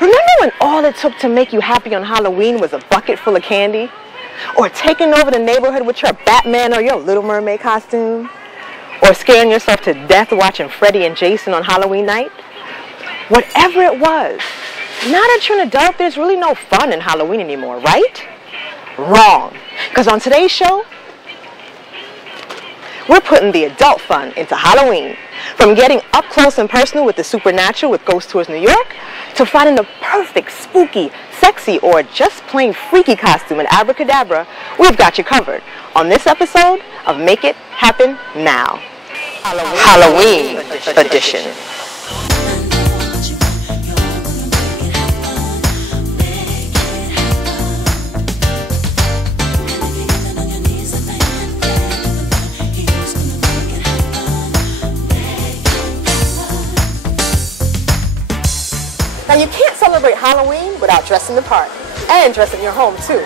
Remember when all it took to make you happy on Halloween was a bucket full of candy? Or taking over the neighborhood with your Batman or your Little Mermaid costume? Or scaring yourself to death watching Freddy and Jason on Halloween night? Whatever it was, now that you're an adult, there's really no fun in Halloween anymore, right? Wrong. Because on today's show, we're putting the adult fun into Halloween. From getting up close and personal with the supernatural with Ghost Tours New York, to finding the perfect, spooky, sexy, or just plain freaky costume in Abracadabra, we've got you covered on this episode of Make It Happen Now. Halloween edition. Now you can't celebrate Halloween without dressing the part and dressing your home too.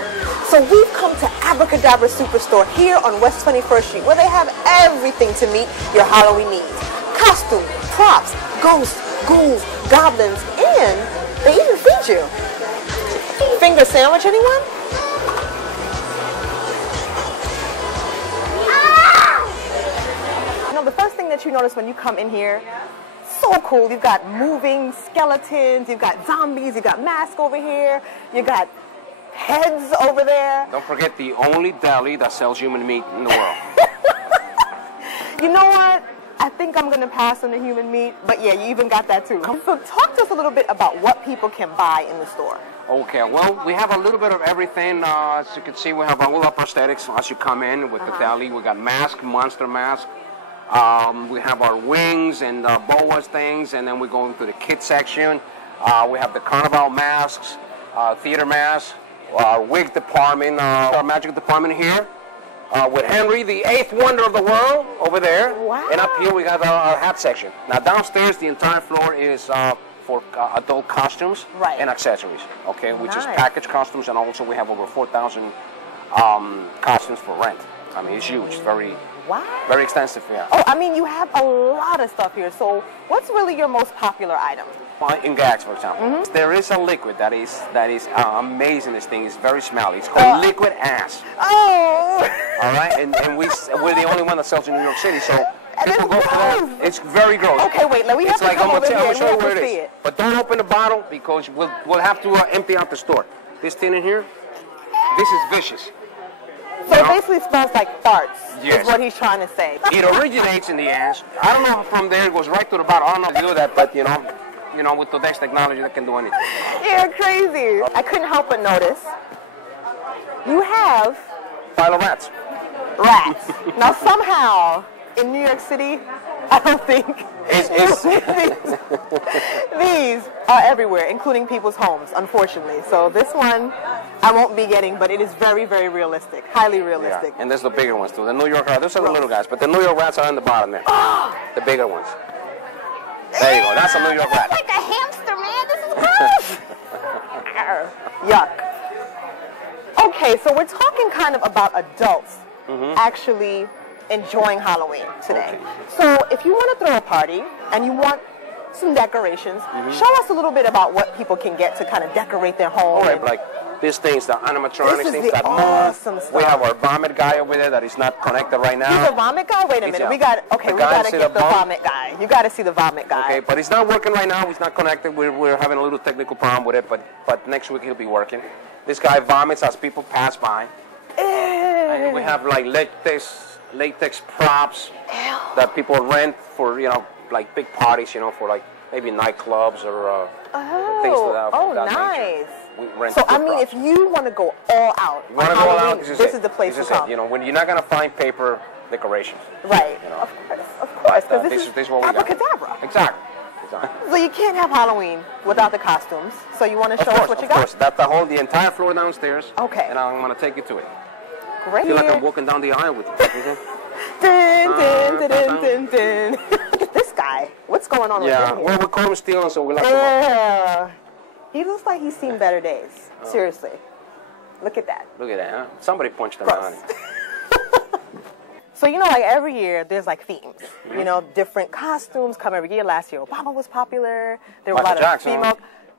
So we've come to Abracadabra Superstore here on West 21st Street where they have everything to meet your Halloween needs. Costumes, props, ghosts, ghouls, goblins, and they even feed you. Finger sandwich, anyone? You know, the first thing that you notice when you come in here, so cool. You've got moving skeletons, you've got zombies, you've got masks over here, you've got heads over there. Don't forget the only deli that sells human meat in the world. You know what? I think I'm going to pass on the human meat, but yeah, you even got that too. So talk to us a little bit about what people can buy in the store. Okay, well, we have a little bit of everything. As you can see, we have all our prosthetics as you come in with the deli. We got mask, monster mask. We have our wings and boas things, and then we go into the kid section. We have the carnival masks, theater masks, our wig department, our magic department here. With Henry, the 8th wonder of the world, over there. Wow. And up here we got our hat section. Now downstairs, the entire floor is for adult costumes and accessories, okay, which is package costumes, and also we have over 4,000 costumes for rent. I mean, it's huge, very extensive, yeah. Oh, I mean, you have a lot of stuff here. So what's really your most popular item? In gags, for example, there is a liquid that is amazing. This thing is very smelly. It's called liquid ass. Oh! All right, and we're the only one that sells in New York City, so people go for that. It's very gross. Okay, wait, we have to come over here. I'm gonna show you where it is. But don't open the bottle because we'll have to empty out the store. This thing in here, this is vicious. So it basically smells like farts, is what he's trying to say. It originates in the ass. I don't know if from there it goes right to the bottom. I don't know how to do that, but you know, with today's technology, that can do anything. You're crazy. I couldn't help but notice you have pile of rats. Rats. Now somehow in New York City, I don't think these are everywhere, including people's homes, unfortunately. So this one I won't be getting, but it is very, very realistic, highly realistic. Yeah. And there's the bigger ones too. The New York rats, those are the little guys, but the New York rats are in the bottom there. The bigger ones. There you go. That's a New York rat. It's like a hamster, man. This is gross. Yuck. Okay, so we're talking kind of about adults actually enjoying Halloween today. Okay. So if you want to throw a party and you want some decorations, show us a little bit about what people can get to kind of decorate their home. All right, like these things, the animatronics things that awesome move. Stuff. We have our vomit guy over there that is not connected right now. He's a vomit guy? Wait a minute. We got to get the vomit guy. You got to see the vomit guy. Okay, but he's not working right now. He's not connected. We're having a little technical problem with it, but next week he'll be working. This guy vomits as people pass by. And we have like latex props that people rent for, like big parties, for like maybe nightclubs or things of that nice. nature. We rent so I mean, if you want to go all out, this is the place to come. When you're not going to find paper decorations. Right. Of course, because this is what we Abracadabra. Got. Exactly. So you can't have Halloween without the costumes. So you want to show us what you got? Of course. That's the entire floor downstairs. Okay. And I'm going to take you to it. Great. I feel like I'm walking down the aisle with you. Dun, dun, dun, dun, dun, dun. Look at this guy. What's going on with him here? Well, we call him stealing, so we like him. He looks like he's seen better days. Seriously. Look at that. Look at that, huh? Somebody punched him out. So, like every year, there's like themes. Different costumes come every year. Last year, Obama was popular. There were a lot of female.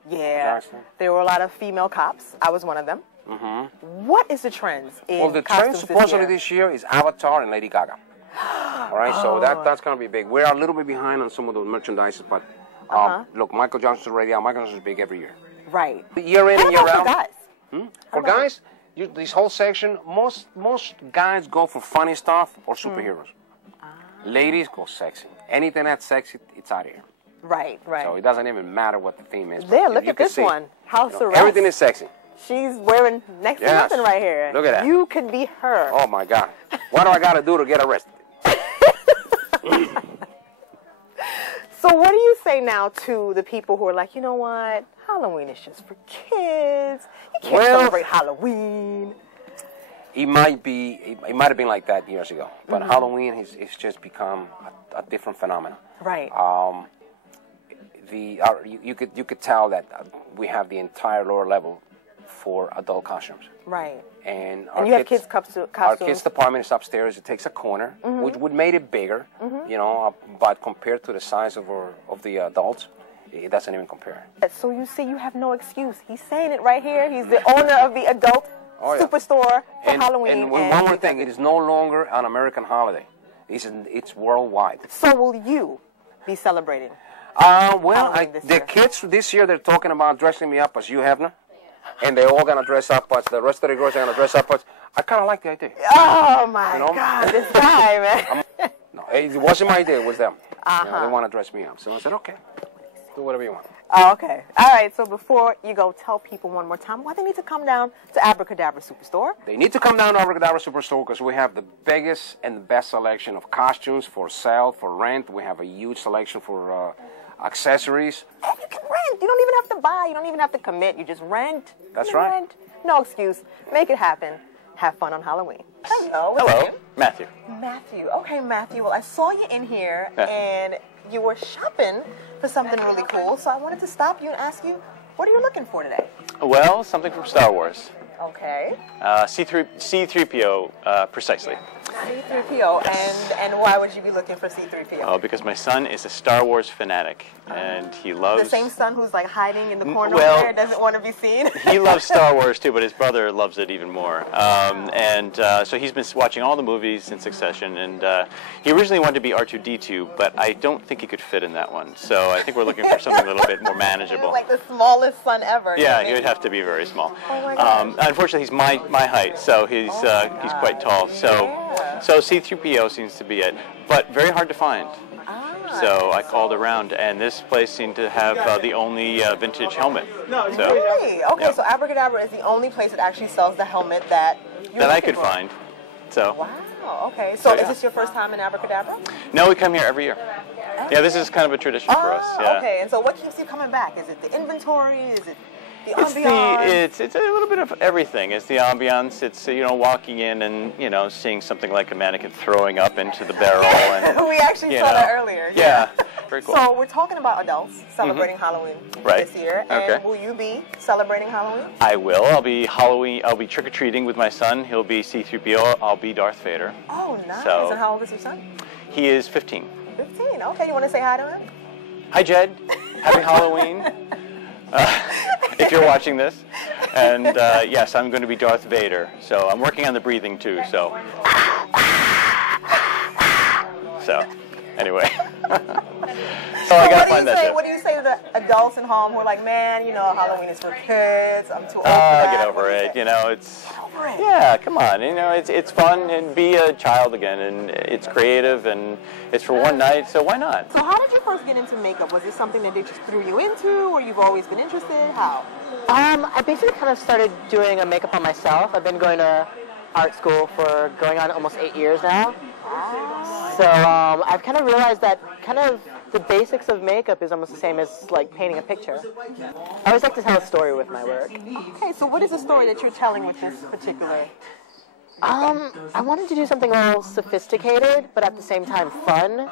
Yeah. Jackson. There were a lot of female cops. I was one of them. Mm-hmm. What is the trends in Well, the trend costumes supposedly this this year is Avatar and Lady Gaga. All right, so that's going to be big. We're a little bit behind on some of those merchandises, but look, Michael Johnson's already out. Michael Johnson's big every year. Right. Year in and year out. For guys? For guys, this whole section, most guys go for funny stuff or superheroes. Ladies go sexy. Anything that's sexy, it's out here. Right, right. So it doesn't even matter what the theme is. There, look at this one. House Arrest. Everything is sexy. She's wearing next to nothing right here. Look at that. You could be her. Oh, my God. What do I got to do to get arrested? So what do you say now to the people who are like, you know what? Halloween is just for kids. You can't celebrate Halloween. It might have been like that years ago, but Halloween it's just become a different phenomenon. Right. You could tell that we have the entire lower level for adult costumes. Right. And you have kids costumes. Our kids department is upstairs. It takes a corner, which would made it bigger, you know. But compared to the size of the adults, it doesn't even compare. So you see, you have no excuse. He's saying it right here. He's the owner of the adult superstore for Halloween. And one more thing, it is no longer an American holiday. It's worldwide. So will you be celebrating? Well, the kids this year, they're talking about dressing me up as Hugh Hefner. And they're all going to dress up as the rest of the girls are going to dress up as. I kind of like the idea. Oh, my God, this guy, man. No, it wasn't my idea. It was them. You know, they want to dress me up. So I said, okay, do whatever you want. Oh, okay. All right, so before you go, tell people one more time why they need to come down to Abracadabra Superstore. They need to come down to Abracadabra Superstore because we have the biggest and the best selection of costumes for sale, for rent. We have a huge selection for accessories. And you can rent. You don't even have to buy. You don't even have to commit. You just rent. That's right. Rent. No excuse. Make it happen. Have fun on Halloween. Hello. What's your name? Matthew. Matthew. Okay, Matthew. Well, I saw you in here, and you were shopping for something really cool, so I wanted to stop you and ask you, what are you looking for today? Well, something from Star Wars. Okay. C-3PO, precisely. C-3PO, and why would you be looking for C-3PO? Oh, because my son is a Star Wars fanatic, and he loves... The same son who's like hiding in the corner well, there, doesn't want to be seen? He loves Star Wars too, but his brother loves it even more. So he's been watching all the movies in succession, and he originally wanted to be R2-D2, but I don't think he could fit in that one. So I think we're looking for something a little bit more manageable. Like the smallest son ever. Yeah, he would have to be very small. Oh my gosh. Unfortunately, he's my height, so he's quite tall. So C-3PO seems to be it, but very hard to find. So I called around, and this place seemed to have the only vintage helmet. So, really? Okay, so Abracadabra is the only place that actually sells the helmet that I could find. So. Wow. Okay. So is this your first time in Abracadabra? No, we come here every year. Yeah, this is kind of a tradition for us. Yeah. Okay. And so what keeps you coming back? Is it the inventory? Is it the ambiance? It's a little bit of everything. It's the ambiance. It's walking in and seeing something like a mannequin throwing up into the barrel. And we actually saw that earlier. Yeah, very cool. So we're talking about adults celebrating Halloween this year. And will you be celebrating Halloween? I will. I'll be trick or treating with my son. He'll be C-3PO. I'll be Darth Vader. Oh, nice. So, and how old is your son? He is 15. 15. Okay. You want to say hi to him? Hi, Jed. Happy Halloween. If you're watching this. And yes, I'm going to be Darth Vader. So I'm working on the breathing too. So anyway. So I gotta find that. What do you say to the adults at home who are like, man, Halloween is for kids. I'm too old for that. Get over it. It's. Yeah, come on. It's fun, and be a child again, and it's creative, and it's for one night. So why not? So how did you first get into makeup? Was this something that they just threw you into, or you've always been interested? How? I basically kind of started doing a makeup on myself. I've been going to art school for going on almost 8 years now. So I've kind of realized that kind of the basics of makeup is almost the same as like painting a picture. I always like to tell a story with my work. Okay, so what is the story that you're telling with this particular? I wanted to do something a little sophisticated, but at the same time fun.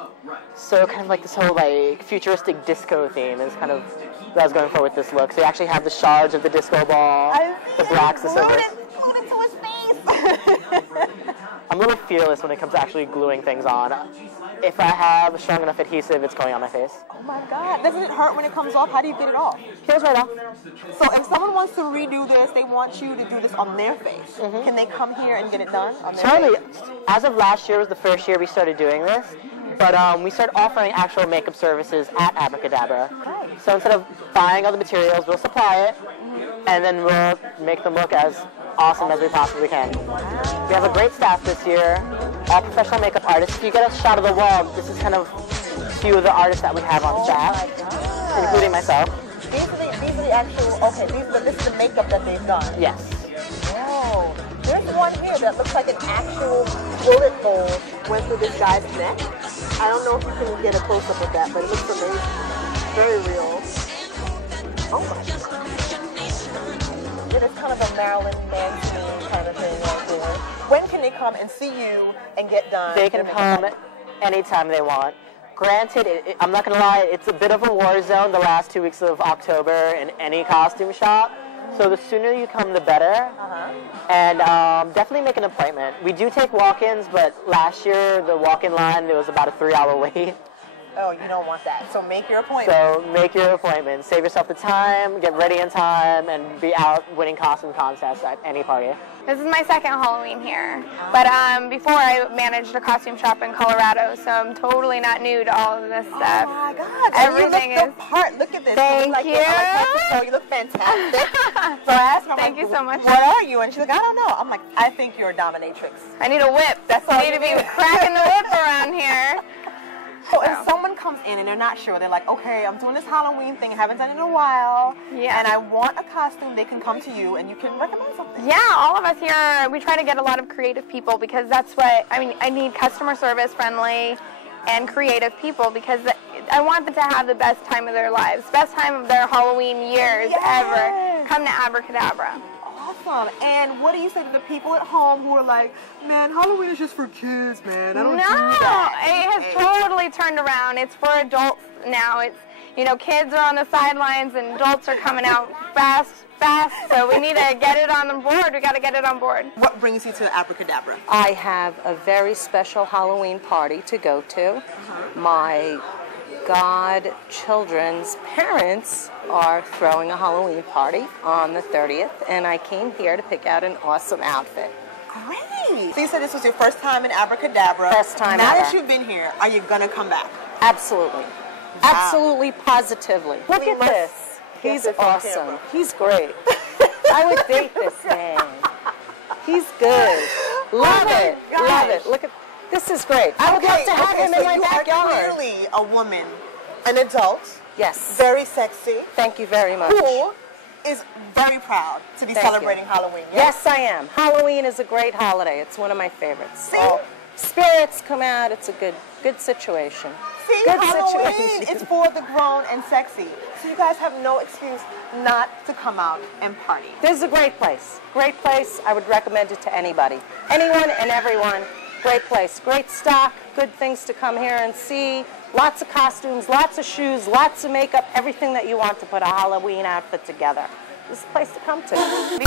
So kind of like this whole like futuristic disco theme is kind of what I was going for with this look. So you actually have the shards of the disco ball, the blacks, the silvers. Glued it to his face. I'm a little fearless when it comes to actually gluing things on. if I have a strong enough adhesive, it's going on my face. Oh my God. Doesn't it hurt when it comes off? How do you get it off? Feels right off. So if someone wants to redo this, they want you to do this on their face. Can they come here and get it done on their Certainly. face? As of last year was the first year we started doing this, but we started offering actual makeup services at Abracadabra. Nice. So instead of buying all the materials, we'll supply it, and then we'll make them look as awesome as we possibly can. We have a great staff this year, all professional makeup artists. If you get a shot of the wall, this is kind of a few of the artists that we have on staff, including myself. These are the actual, okay, this is the makeup that they've done. Yes. Oh, there's one here that looks like an actual bullet hole went through this guy's neck. I don't know if you can get a close-up with that, but it looks amazing. Very real. Oh my God. It is kind of a Marilyn Manson kind of thing right there. When can they come and see you and get done? They can come anytime they want. Granted, I'm not going to lie, it's a bit of a war zone the last 2 weeks of October in any costume shop. So the sooner you come, the better. And definitely make an appointment. We do take walk-ins, but last year, the walk-in line, there was about a 3-hour wait. Oh, you don't want that. So make your appointment. So make your appointment. Save yourself the time, get ready in time, and be out winning costume contests at any party. This is my second Halloween here, but before I managed a costume shop in Colorado, so I'm totally not new to all of this stuff. Oh my God! Everything you look the part. Look at this. Thank you. You look fantastic. So I asked her, Thank you so much. What are you? And she's like, I don't know. I'm like, I think you're a dominatrix. I need a whip. That's all I need to be cracking the whip around here. So if someone comes in and they're not sure, they're like, okay, I'm doing this Halloween thing, I haven't done it in a while, and I want a costume, they can come to you and you can recommend something. Yeah, all of us here, we try to get a lot of creative people because that's what, I need customer service friendly and creative people because I want them to have the best time of their lives, best time of their Halloween years ever. Come to Abracadabra. Awesome. And what do you say to the people at home who are like, man, Halloween is just for kids, man. I don't do that. It has totally turned around. It's for adults now. It's, kids are on the sidelines and adults are coming out fast. So we need to get it on the board. We got to get it on board. What brings you to Abracadabra? I have a very special Halloween party to go to. My godchildren's parents are throwing a Halloween party on the 30th, and I came here to pick out an awesome outfit. Great! So you said this was your first time in Abracadabra. First time Now ever. that you've been here, are you going to come back? Absolutely. Absolutely, positively. Look at this. He's awesome. He's great. I would date this man. He's good. Love it. Love it. Look at this is great. I would love to have him in my backyard. You are clearly a woman, an adult. Yes. Very sexy. Thank you very much. Who is very proud to be celebrating Halloween. Yes, I am. Halloween is a great holiday. It's one of my favorites. See? All spirits come out. It's a good situation. See, good Halloween situation. is for the grown and sexy. So you guys have no excuse not to come out and party. This is a great place. Great place. I would recommend it to anybody. Anyone and everyone. Great place. Great stock. Good things to come here and see. Lots of costumes, lots of shoes, lots of makeup, everything that you want to put a Halloween outfit together. This is a place to come to.